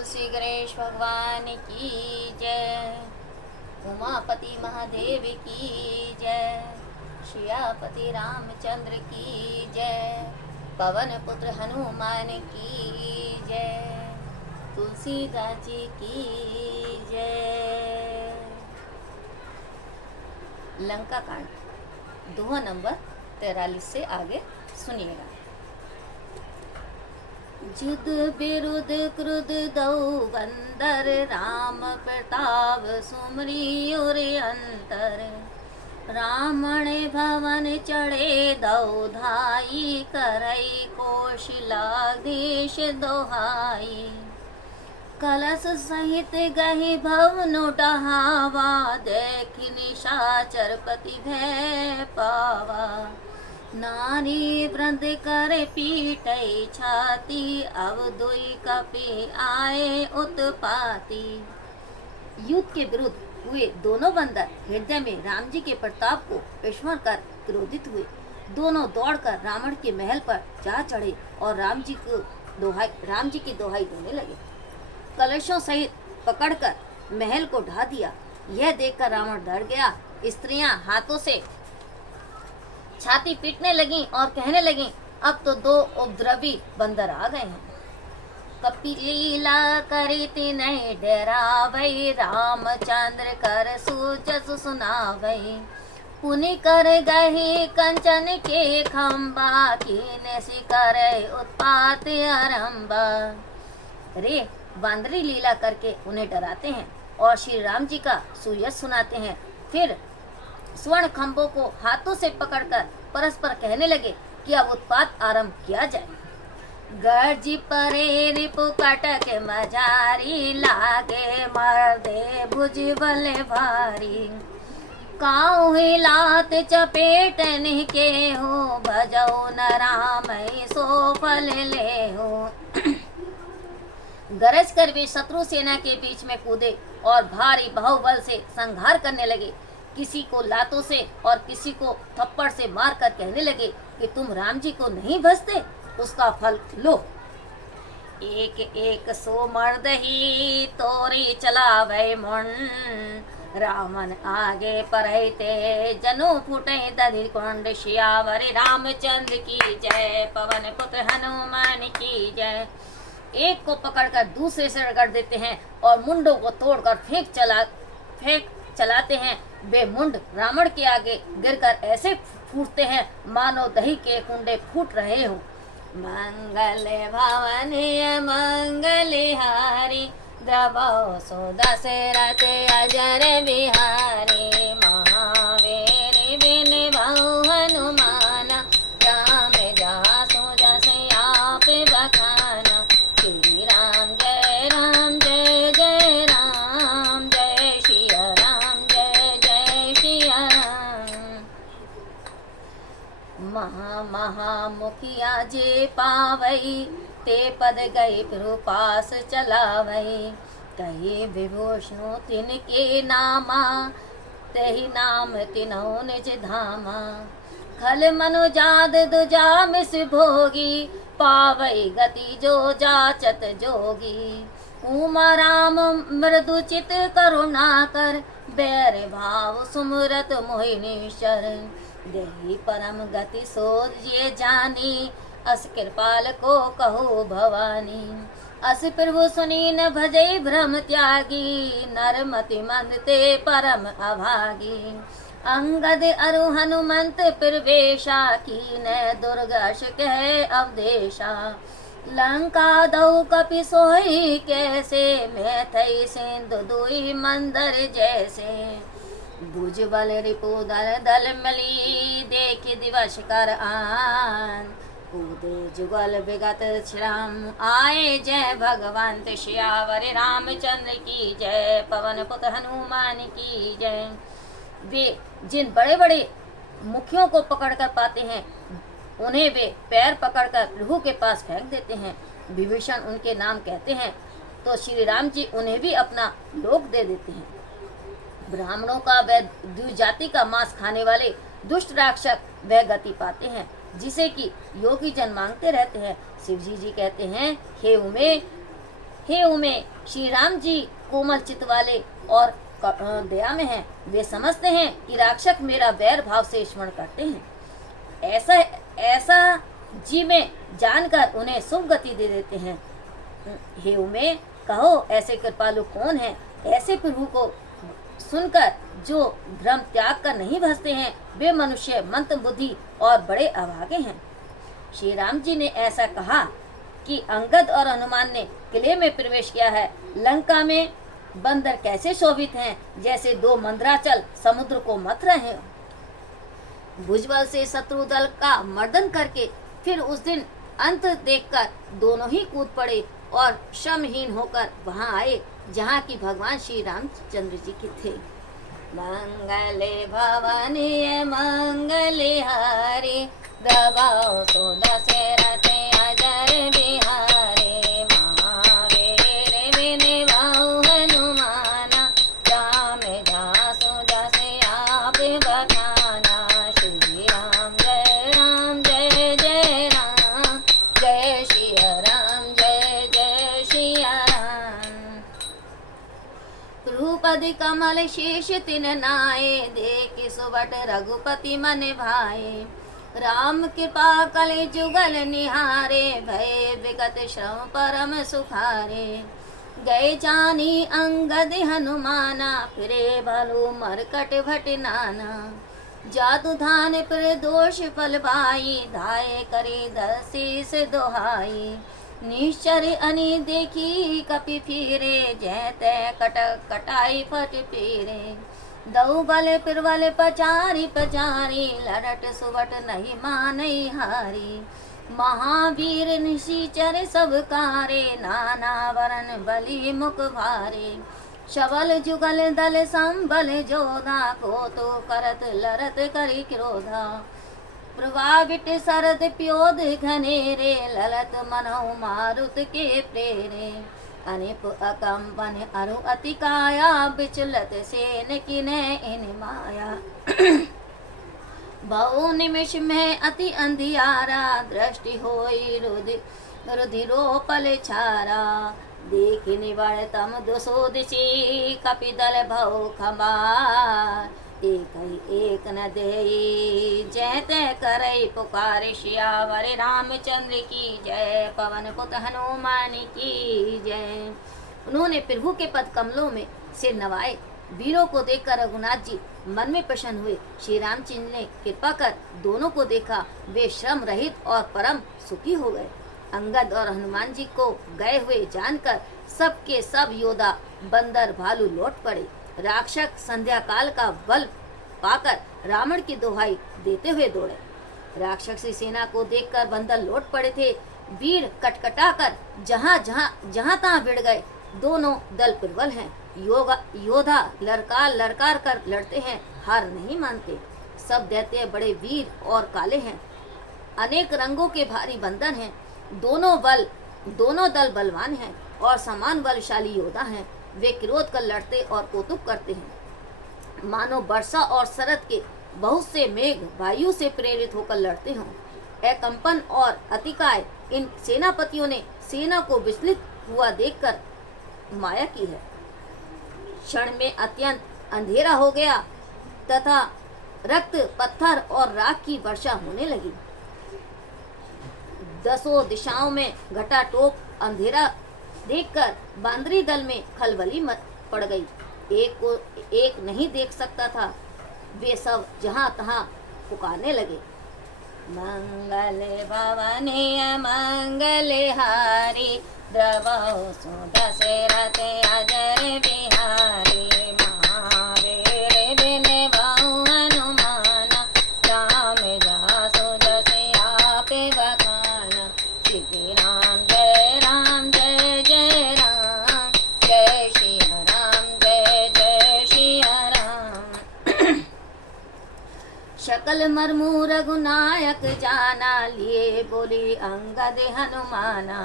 तुलसी गणेश भगवान की जय। उमापति महादेव की जय। श्रियापति रामचंद्र की जय। पवन पुत्र हनुमान की जय। तुलसीदास जी की जय। लंका कांड दोहा नंबर 43 से आगे सुनिएगा। जुद बिरुद क्रुद दौ बंदर, राम प्रताप सुमरी और अंतर। रावण भवन चढ़े दौ धाई, करई कौशला देश दोहाई। कलश सहित गही भवनु डहावा, देख निशाचर पति भय पावा। नारी वृंद कर पीटई छाती, अब दुई कपि आए उत्पाती। युद्ध के विरुद्ध हुए दोनों बंदर हृदय में राम जी के प्रताप को विस्मरण कर क्रोधित हुए। दोनों दौड़कर रावण के महल पर जा चढ़े और राम जी की दोहाई देने लगे। कलशों सहित पकड़कर महल को ढा दिया। यह देखकर रावण डर गया। स्त्रियां हाथों से छाती पीटने लगी और कहने लगी, अब तो दो उपद्रवी बंदर आ गए हैं। कपि लीला करी तिनहि डरावई, रामचंद्र कर सूचस सुनावई। पुनि कर गही कंचन के खंबा, कीने सिकर उत्पात आरंभा। रे बांदरी लीला करके उन्हें डराते हैं और श्री राम जी का सुयश सुनाते हैं। फिर स्वर्ण खंभों को हाथों से पकड़कर परस्पर कहने लगे कि अब उत्पात आरंभ किया जाए। गर्जी परे रिपु कटक मजारी, लागे मर्दे भुज बल भारी। काऊ हिलात चपेटन के हो, भजौ न राम सो फल ले हो। गरज कर वे शत्रु सेना के बीच में कूदे और भारी बाहुबल से संहार करने लगे। किसी को लातों से और किसी को थप्पड़ से मारकर कहने लगे कि तुम राम जी को नहीं भजते, उसका फल लो। एक एक सो मर्द ही तोरी चलावे मुन, रामन आगे परहते जनु फूटे दधि कुंड। श्यावर रामचंद्र की जय, पवन पुत्र हनुमान की जय। एक को पकड़कर दूसरे से रगड़ देते हैं और मुंडों को तोड़कर फेंक चलाते हैं। वे मुंड रावण के आगे गिरकर ऐसे फूटते हैं मानो दही के कुंडे फूट रहे हो। मंगल भवन मंगलहारी, द्रवौ सो दशरथ अजर बिहारी। महावीर बिन बहु हनुमाना, राम जासु जस आप बखाना। श्री राम जय राम जय जय राम, जय सिया राम जय जय सिया राम। महामुखिया जे पावई, ते पद गए प्रभु पास चलावई। कही विभूषणु तिनके नामा, तेहि नाम तिन्हु निज धामा। खल मनुजाद दुजा मिस भोगी, पावई गति जो जाचत जोगी। उमा राम मृदु चित करुणा कर, बैर भाव सुमरत मोहिनीश्वर। देहि परम गति सोज ये जानी, अस कृपाल को कहो भवानी। अस प्रभु सुनी न भजई भ्रम त्यागी, नरमति मंद ते परम अभागी। अंगद अरु हनुमंत प्रवेशा, कीन दुर्गश कह अवदेशा। लंका दौ कपि सोई कैसे, मैं थई सिंधु दुई मंदर जैसे। भुजबल रिपु दल दल मली, देख दिवस कर आन। कूदे जुगल विगत श्राम, आए जय भगवंत। श्यावर रामचंद्र की जय, पवन पुत्र हनुमान की जय। वे जिन बड़े बड़े मुखियों को पकड़कर पाते हैं, उन्हें वे पैर पकड़कर प्रभु के पास फेंक देते हैं। विभीषण उनके नाम कहते हैं तो श्री राम जी उन्हें भी अपना लोक दे देते हैं। ब्राह्मणों का व द्विजाति का मांस खाने वाले दुष्ट राक्षस वह गति पाते हैं जिसे कि योगी जन मांगते रहते हैं। शिव जी कहते हैं, हे उमे, श्री राम जी कोमल चित्त वाले और दया में हैं। वे समझते हैं कि राक्षस मेरा वैर भाव से स्मरण करते हैं। ऐसा ऐसा जी में जानकर उन्हें शुभ गति दे देते हैं। हे उमे, कहो ऐसे कृपालु कौन है? ऐसे प्रभु को सुनकर जो भ्रम त्याग कर नहीं भसते हैं, वे मनुष्य मंद बुद्धि और बड़े अभागे हैं। श्री राम जी ने ऐसा कहा कि अंगद और हनुमान ने किले में प्रवेश किया है। लंका में बंदर कैसे शोभित हैं, जैसे दो मंदराचल समुद्र को मथ रहे हो। भुजबल से शत्रु दल का मर्दन करके फिर उस दिन अंत देखकर दोनों ही कूद पड़े और श्रमहीन होकर वहां आए जहाँ की भगवान श्री रामचंद्र जी की थे। मंगले भवनीय मंगले हरि, दबाओ तो दशरथ अजर बिहारी। महावीर बिन भाऊ हनुमाना, राम दासो जसे आप बखाना। श्री राम जय जय राम, जय श्री राम जय जय श्री राम। द्रुपदी कमल शीश तिन नाये, देख सुबट रघुपति मन भाए। राम कृपा कले जुगल निहारे, भय विगत श्रम परम सुखारे। गए जानी अंगद हनुमाना, फिरे भलु मरकट भट नाना। जादू धान पर दोष फल भाई, धाये करे दशीस दोहाई। निश्चर अनि देखी कपि फिरे, जैते कटक कटाई फट पीरे। दऊ बल पिरवल पचारी पचारी, लड़ट सुबट नहीं मानई हारी। महावीर निशिचर सब कारे, नाना वरन बलि मुख भारे। शबल जुगल दल संबल जोधा, को तो करत लरत करी क्रोधा। प्रभावित शरद प्योद घनेरे, ललत मनौ मारुत के प्रेरे। अनिप अकंपन अरु अति काया, विचलत सेन किने इन माया। बहु निमिष में अति अंधियारा, दृष्टि होई रुधिरोपल छारा। देख निवड़ तम दुसो दिशि, कपिदल भौ खमार। एक न देई, जैते करई पुकार। श्यावर रामचंद्र की जय, पवन पुत हनुमान की जय। उन्होंने प्रभु के पद कमलों में सिर नवाए। वीरों को देखकर रघुनाथ जी मन में प्रसन्न हुए। श्री रामचंद्र ने कृपा कर दोनों को देखा, वे श्रम रहित और परम सुखी हो गए। अंगद और हनुमान जी को गए हुए जानकर सबके सब योद्धा बंदर भालू लौट पड़े। राक्षस संध्या काल का बल पाकर रावण की दोहाई देते हुए दौड़े। राक्षसी सेना को देखकर बंदर लौट पड़े थे। वीर कटकटा कर जहाँ तहाँ भिड़ गए। दोनों दल प्रबल हैं। योद्धा लड़कार कर लड़ते हैं, हार नहीं मानते। सब दैत्य बड़े वीर और काले हैं। अनेक रंगों के भारी बंदर हैं। दोनों दल बलवान हैं और समान बलशाली योद्धा हैं। वे क्रोध कर लड़ते और कौतुक करते हैं, मानो वर्षा और शरद के बहुत से मेघ वायु से प्रेरित होकर लड़ते हों। अकंपन और अतिकाय इन सेनापतियों ने सेना को विचलित हुआ देखकर माया की है। क्षण में अत्यंत अंधेरा हो गया तथा रक्त, पत्थर और राख की वर्षा होने लगी। दसों दिशाओं में घटाटोप अंधेरा देखकर बांदरी दल में खलबली पड़ गई। एक नहीं देख सकता था। वे सब जहाँ तहाँ पुकारने लगे, मंगले भवनीय मंगले हारी, द्रवौ सो दशरथ अजर बिहारी। महावीर बिन भाऊ हनुमाना, राम दासो जसे आप बखाना। श्री राम जय जय राम, जय श्री राम जय श्री राम। शकल मरमू रघुनायक जाना, लिए बोली अंगद हनुमाना।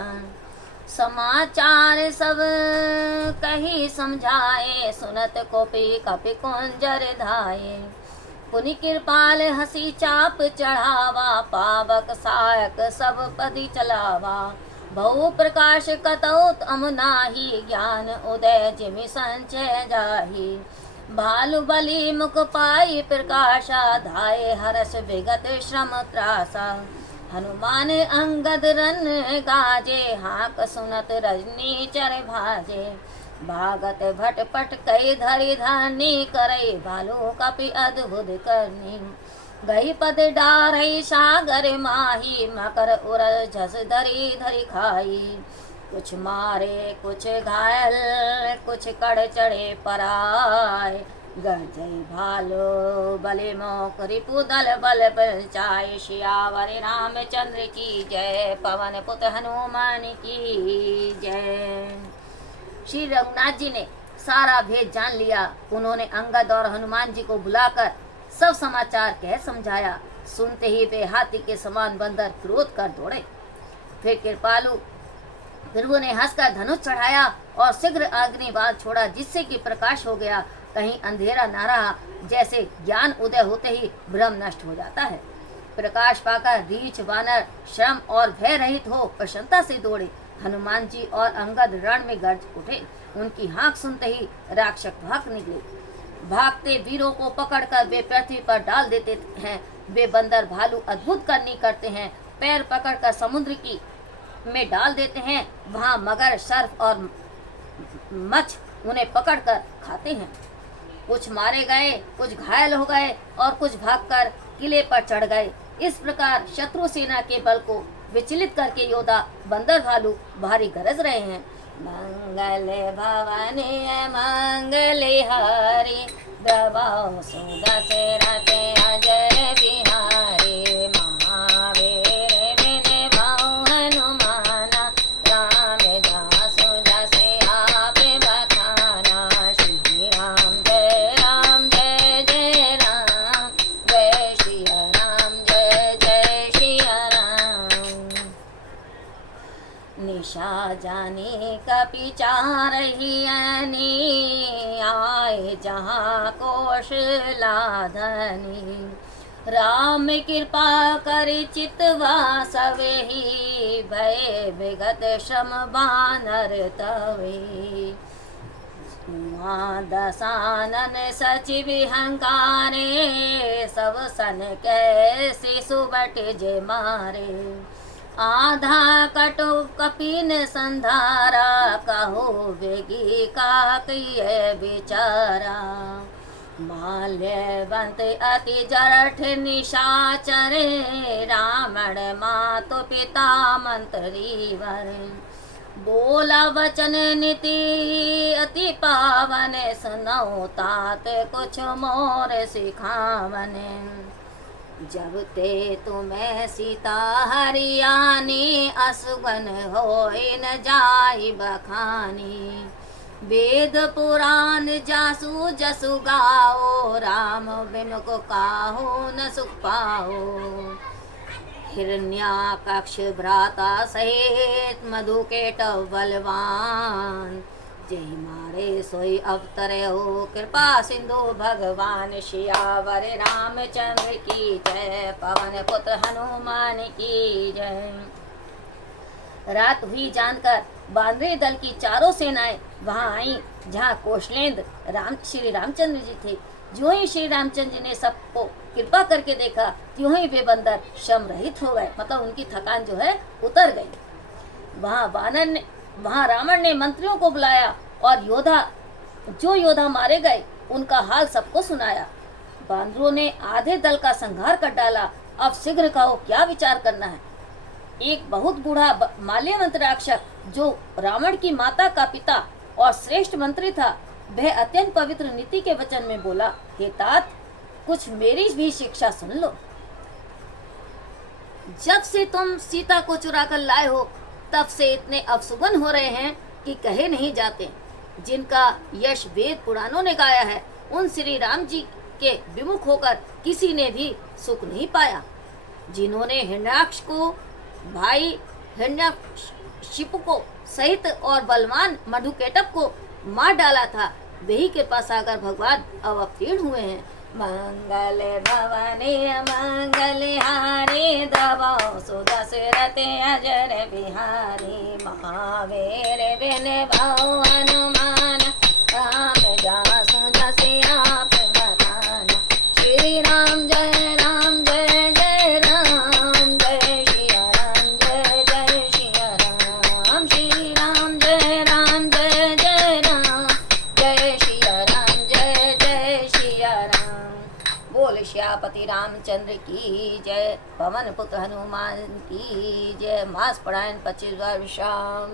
समाचार सब कही समझाए, सुनत कपि कुंजर धाये। पुनि कृपाल हसी चाप चढ़ावा, पावक सायक सब पदी चलावा। बहु प्रकाश कतौ तम नाही, ज्ञान उदय जिमि संचय जाहि। भालु बलि मुख पाई प्रकाशा, धाये हरस विगत श्रम त्रासा। हनुमान अंगद रन गाजे, हाक सुनत रजनी चर भाजे। भागत भटपट कई धरि धानी, करई भालु कपि अद्भुत करनी। गई पद डारई सागर माही, मकर उरल झस धरी धरी खाई। कुछ मारे कुछ घायल, कुछ कड़ चढ़े पराय। गरजई भालो बलि मोक रिपु दल बल बलचाय। सियावर रामचंद्र की जय, पवन पुत हनुमान की जय। श्री रघुनाथ जी ने सारा भेद जान लिया। उन्होंने अंगद और हनुमान जी को बुलाकर सब समाचार कह समझाया। सुनते ही वे हाथी के समान बंदर क्रोध कर दौड़े। फिर कृपालु फिर ने हंसकर धनुष चढ़ाया और शीघ्र अग्निबाण छोड़ा, जिससे कि प्रकाश हो गया। कहीं अंधेरा न रहा, जैसे ज्ञान उदय होते ही भ्रम नष्ट हो जाता है। प्रकाश पाकर रीछ वानर श्रम और भय रहित हो प्रसन्नता से दौड़े। हनुमान जी और अंगद रण में गरज उठे। उनकी हाँक सुनते ही राक्षस भाग निकले। भागते वीरों को पकड़कर वे पृथ्वी पर डाल देते हैं। वे बंदर भालू अद्भुत करनी करते हैं। पैर पकड़कर समुद्र की में डाल देते हैं। वहाँ मगर सर्प और मच्छ उन्हें पकड़कर खाते हैं। कुछ मारे गए, कुछ घायल हो गए और कुछ भागकर किले पर चढ़ गए। इस प्रकार शत्रु सेना के बल को विचलित करके योद्धा बंदर भालू भारी गरज रहे हैं। मंगल भवानी मंगल हारी, दबाओ सुदशरथ अजय बिहारी। महावीर विनय भाऊ हनुमाना, रामदास जस आप बखाना। श्री राम जय राम जय जय राम, जय श्री राम जय जय श्री राम। निशा जानी कपि चारही अनी, आए जहाँ कौशला धनी। राम कृपा कर चितवा सवेही, भय विगत श्रम बानर तवे। दशानन सचिव हंकारे, सब सन कैसे सुबट जे मारे। आधा कटु कपिन संधारा, कहो वेगी का किए बिचारा। माल्यवंत अति जरठ निशाचरे, रावण मातु पिता मंत्री वर। बोला वचन नीति अति पावन, सुनौ तात कुछ मोर सिखावन। जब ते तुम्हें सीता हरियाणी, असुगन होई न जाई बखानी। वेद पुराण जासु जसु गाओ, राम बिनु को काहू न सुख पाओ। हिरण्याकक्ष भ्राता सहित मधुकेटव बलवान, जय मारे सोई अवतरे हो कृपा सिंधु भगवान। सियावर रामचंद्र की जय, पवन पुत्र हनुमान की जय। रात हुई जानकर बानरे दल की चारों सेनाएं वहां आई, जहां कौशलेंद्र श्री रामचंद्र जी थे। जो ही श्री रामचंद्र जी ने सबको कृपा करके देखा, त्यों ही वे बंदर श्रम रहित हो गए, मतलब उनकी थकान जो है उतर गई। वहां रावण ने मंत्रियों को बुलाया और जो योद्धा मारे गए उनका हाल सबको सुनाया। बानरों ने आधे दल का संहार कर डाला। अब शीघ्र कहो क्या विचार करना है। एक बहुत बूढ़ा माल्यवंत राक्षस, जो रावण की माता का पिता और श्रेष्ठ मंत्री था, वह अत्यंत पवित्र नीति के वचन में बोला, हे तात, कुछ मेरी भी शिक्षा सुन लो। जब से तुम सीता को चुरा कर लाए हो, तब से इतने अपसुगन हो रहे हैं कि कहे नहीं जाते। जिनका यश वेद पुराणों ने गाया है, उन श्री राम जी के विमुख होकर किसी ने भी सुख नहीं पाया। जिन्होंने हिरण्याक्ष को, भाई हिरण्यकशिपु को सहित और बलवान मधुकेटव को मार डाला था, वही कृपा सागर भगवान अब अवतीर्ण हुए हैं। मंगल भवने मंगल हारे दबाओ सुदशरथ अजर बिहारी महावीर बिन भाव हनुमान राम जासु जसि आप बताना श्री राम जय राम जय जय राम जय सिया राम जय जय सिया राम श्री राम जय राम जय जय राम जय सिया राम जय जय सिया राम। बोल श्यापति रामचंद्र की जय, पवन पुत्र हनुमान की जय। मास पढ़ायन 25 वर्षाम।